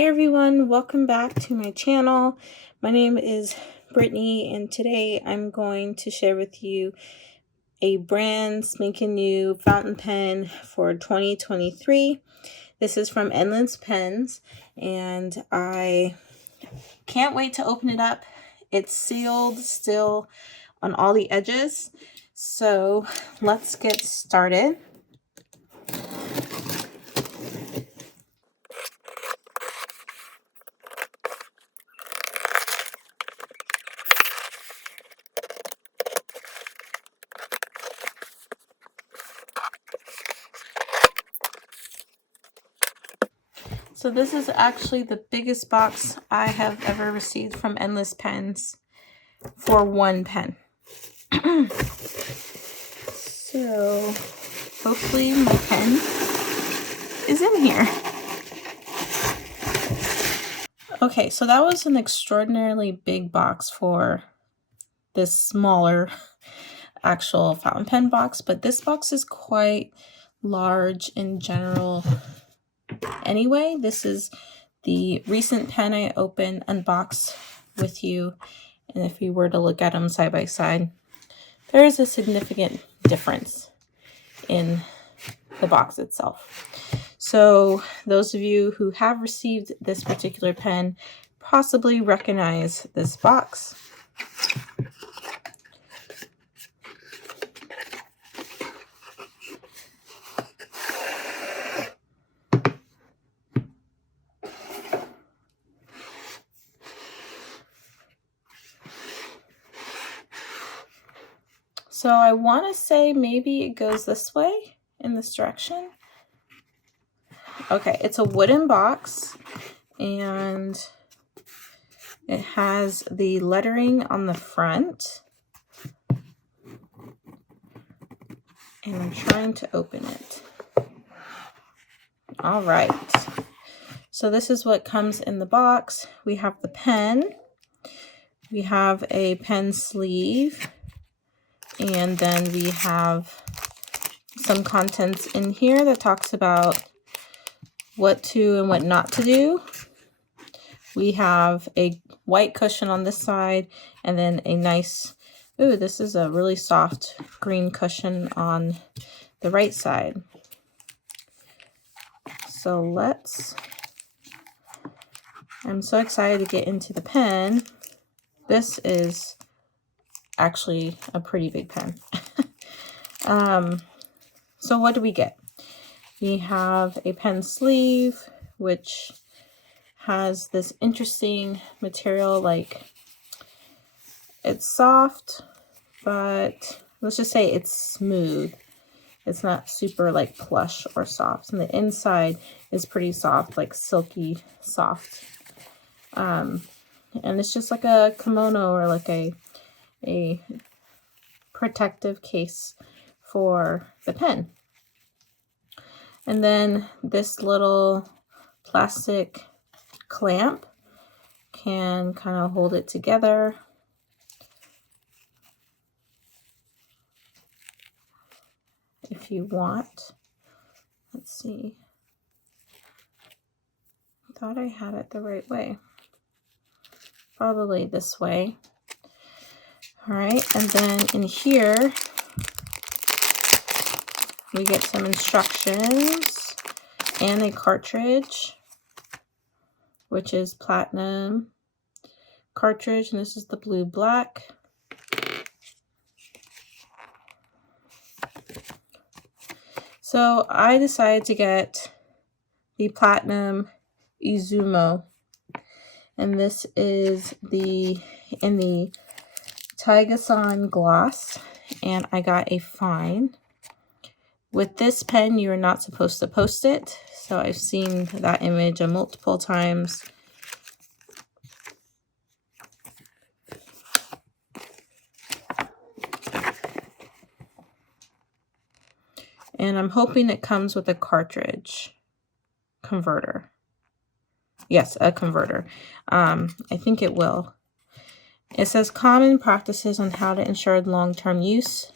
Hey everyone, welcome back to my channel. My name is Brittany and today I'm going to share with you a brand spanking new fountain pen for 2023. This is from Endless Pens and I can't wait to open it up. It's sealed still on all the edges, so let's get started. So this is actually the biggest box I have ever received from Endless Pens for one pen. So hopefully my pen is in here. Okay, so that was an extraordinarily big box for this smaller actual fountain pen box, but this box is quite large in general. Anyway, this is the recent pen I unboxed with you, and if you were to look at them side by side, there is a significant difference in the box itself. So those of you who have received this particular pen possibly recognize this box. So I want to say maybe it goes this way, in this direction. Okay, it's a wooden box and it has the lettering on the front. And I'm trying to open it. All right. So this is what comes in the box. We have the pen. We have a pen sleeve. And then we have some contents in here that talks about what to and what not to do. We have a white cushion on this side and then a nice, ooh, this is a really soft green cushion on the right side. So I'm so excited to get into the pen. This is actually a pretty big pen. So what do we get? We have a pen sleeve, which has this interesting material, like it's soft, but let's just say it's smooth. It's not super like plush or soft. And the inside is pretty soft, like silky soft. And it's just like a kimono or like a protective case for the pen. And then this little plastic clamp can kind of hold it together. If you want. Let's see. I thought I had it the right way. Probably this way. All right, and then in here, we get some instructions and a cartridge, which is platinum cartridge, and this is the blue black. So I decided to get the platinum Izumo, and this is in the Taiga-san gloss, and I got a fine. With this pen, you are not supposed to post it, so I've seen that image multiple times. And I'm hoping it comes with a cartridge converter. Yes, a converter. I think it will. It says common practices on how to ensure long-term use.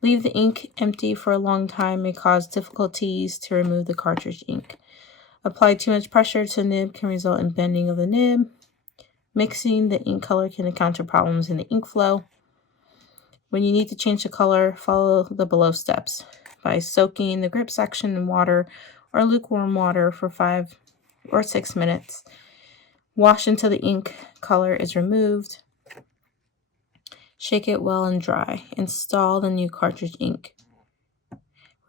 Leave the ink empty for a long time may cause difficulties to remove the cartridge ink. Apply too much pressure to the nib can result in bending of the nib. Mixing the ink color can encounter problems in the ink flow. When you need to change the color, follow the below steps by soaking the grip section in water or lukewarm water for 5 or 6 minutes. Wash until the ink color is removed. Shake it well and dry. Install the new cartridge ink.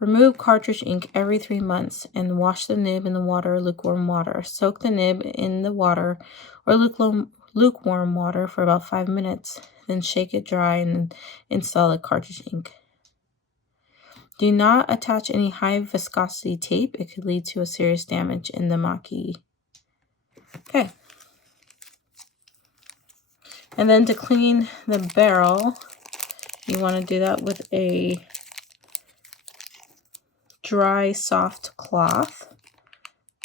Remove cartridge ink every 3 months and wash the nib in the water or lukewarm water. Soak the nib in the water or lukewarm water for about 5 minutes. Then shake it dry and install the cartridge ink. Do not attach any high viscosity tape. It could lead to a serious damage in the maki. Okay. And then to clean the barrel, you want to do that with a dry, soft cloth.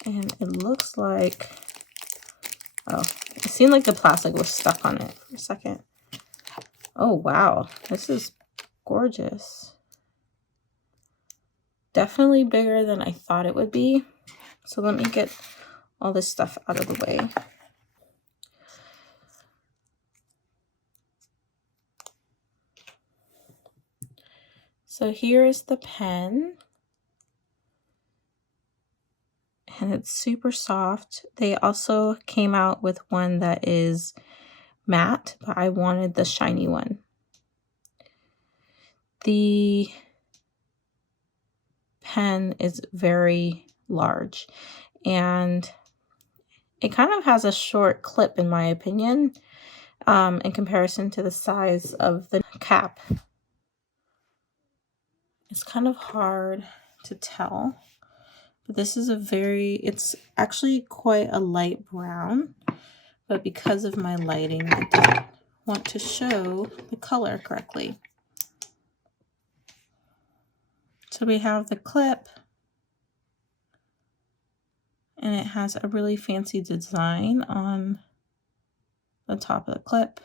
And it looks like, oh, it seemed like the plastic was stuck on it for a second. Oh, wow. This is gorgeous. Definitely bigger than I thought it would be. So let me get all this stuff out of the way. So here is the pen. And it's super soft. They also came out with one that is matte, but I wanted the shiny one. The pen is very large and it kind of has a short clip in my opinion, in comparison to the size of the cap. It's kind of hard to tell, but this is it's actually quite a light brown, but because of my lighting, I didn't want to show the color correctly. So we have the clip, and it has a really fancy design on the top of the clip.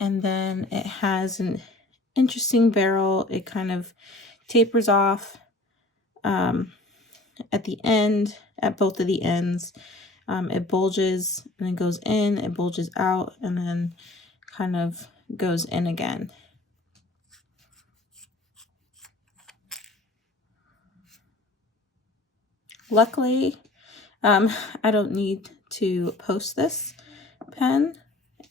And then it has an interesting barrel. It kind of tapers off at the end, at both of the ends. It bulges and it goes in, it bulges out, and then kind of goes in again. Luckily, I don't need to post this pen,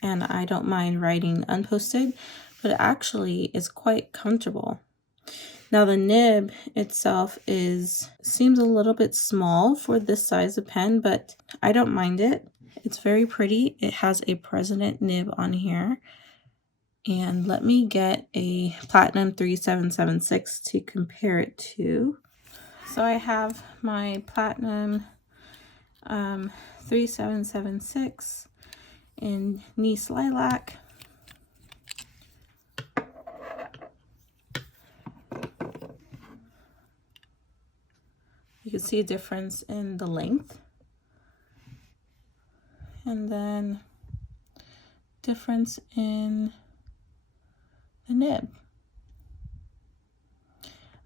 and I don't mind writing unposted, but it actually is quite comfortable. Now the nib itself seems a little bit small for this size of pen, but I don't mind it. It's very pretty. It has a president nib on here. And let me get a Platinum 3776 to compare it to. So I have my Platinum 3776 in Nice Lilac. You can see a difference in the length, and then difference in the nib.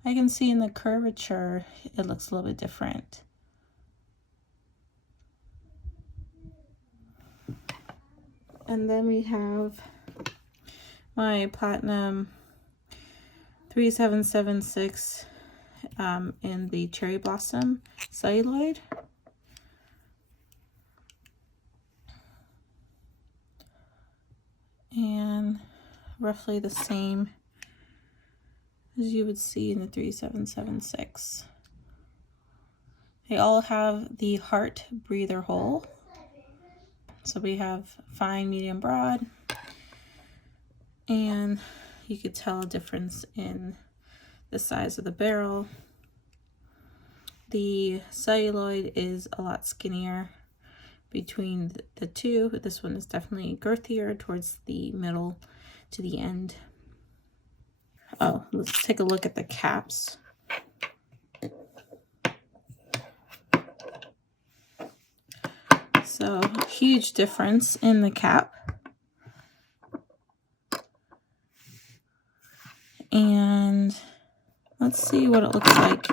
I can see in the curvature it looks a little bit different. And then we have my Platinum 3776 in the Cherry Blossom celluloid. And roughly the same as you would see in the 3776. They all have the heart breather hole. So we have fine, medium, broad. And you could tell a difference in the size of the barrel. The celluloid is a lot skinnier between the two. This one is definitely girthier towards the middle to the end. Oh, let's take a look at the caps. So, huge difference in the cap. And let's see what it looks like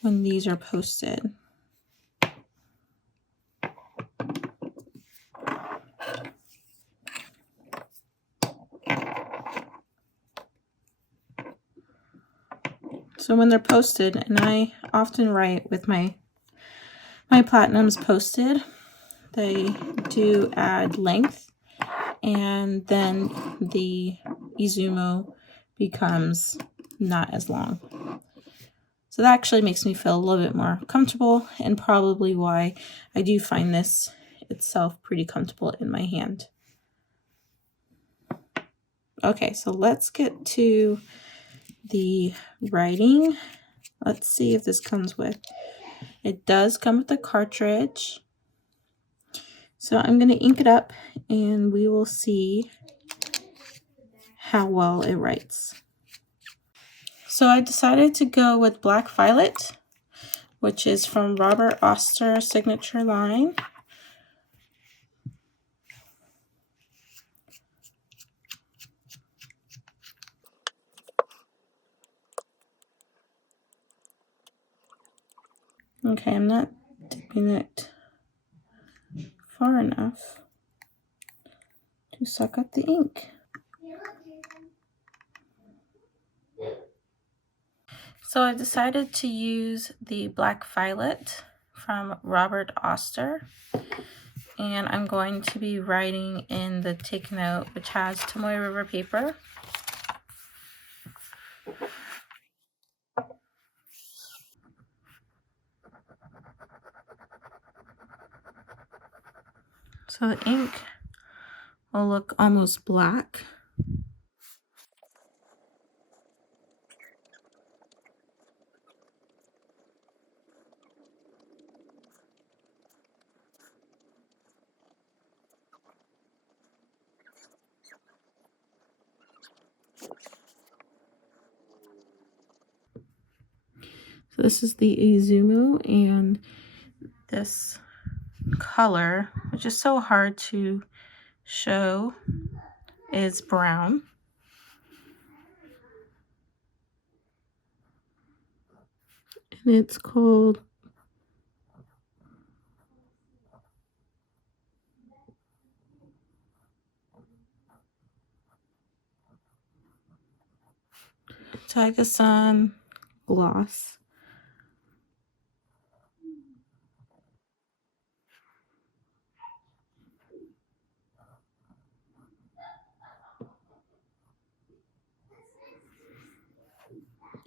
when these are posted. So when they're posted, and I often write with my platinums posted, they do add length, and then the Izumo becomes not as long. So that actually makes me feel a little bit more comfortable, and probably why I do find this itself pretty comfortable in my hand. Okay, so let's get to the writing. Let's see if this comes with. It does come with a cartridge. So I'm going to ink it up and we will see how well it writes. So I decided to go with Black Violet, which is from Robert Oster signature line. Okay, I'm not dipping it far enough to suck up the ink. So I decided to use the Black Violet from Robert Oster, and I'm going to be writing in the Take Note, which has Tomoe River paper. So the ink will look almost black. So this is the Izumo, and this color, which is so hard to show, is brown. And it's called Tiger-san Gloss.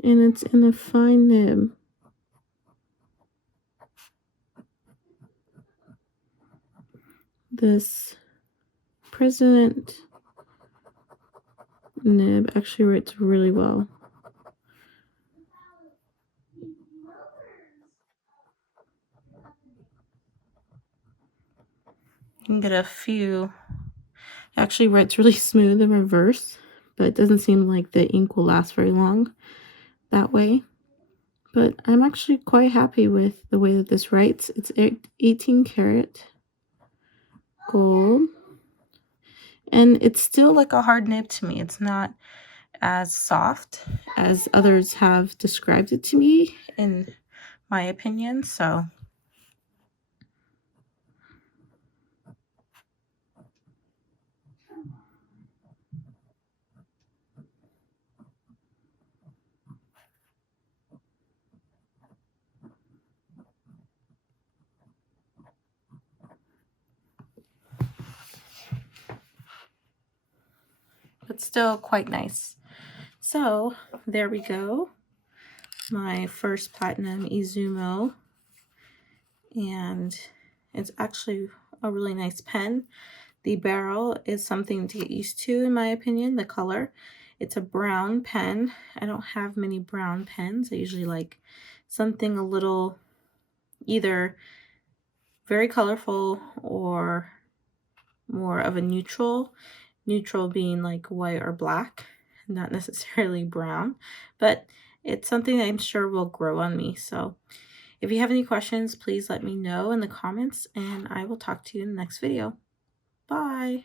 And it's in a fine nib. This President nib actually writes really well. You can get a few. It actually writes really smooth in reverse, but it doesn't seem like the ink will last very long that way. But I'm actually quite happy with the way that this writes. It's 18 karat gold. And it's still like a hard nib to me. It's not as soft as others have described it to me, in my opinion. So but still quite nice. So there we go. My first platinum Izumo, and it's actually a really nice pen. The barrel is something to get used to, in my opinion. The color, it's a brown pen. I don't have many brown pens. I usually like something a little either very colorful or more of a neutral being like white or black, not necessarily brown, but it's something I'm sure will grow on me. So if you have any questions, please let me know in the comments, and I will talk to you in the next video. Bye.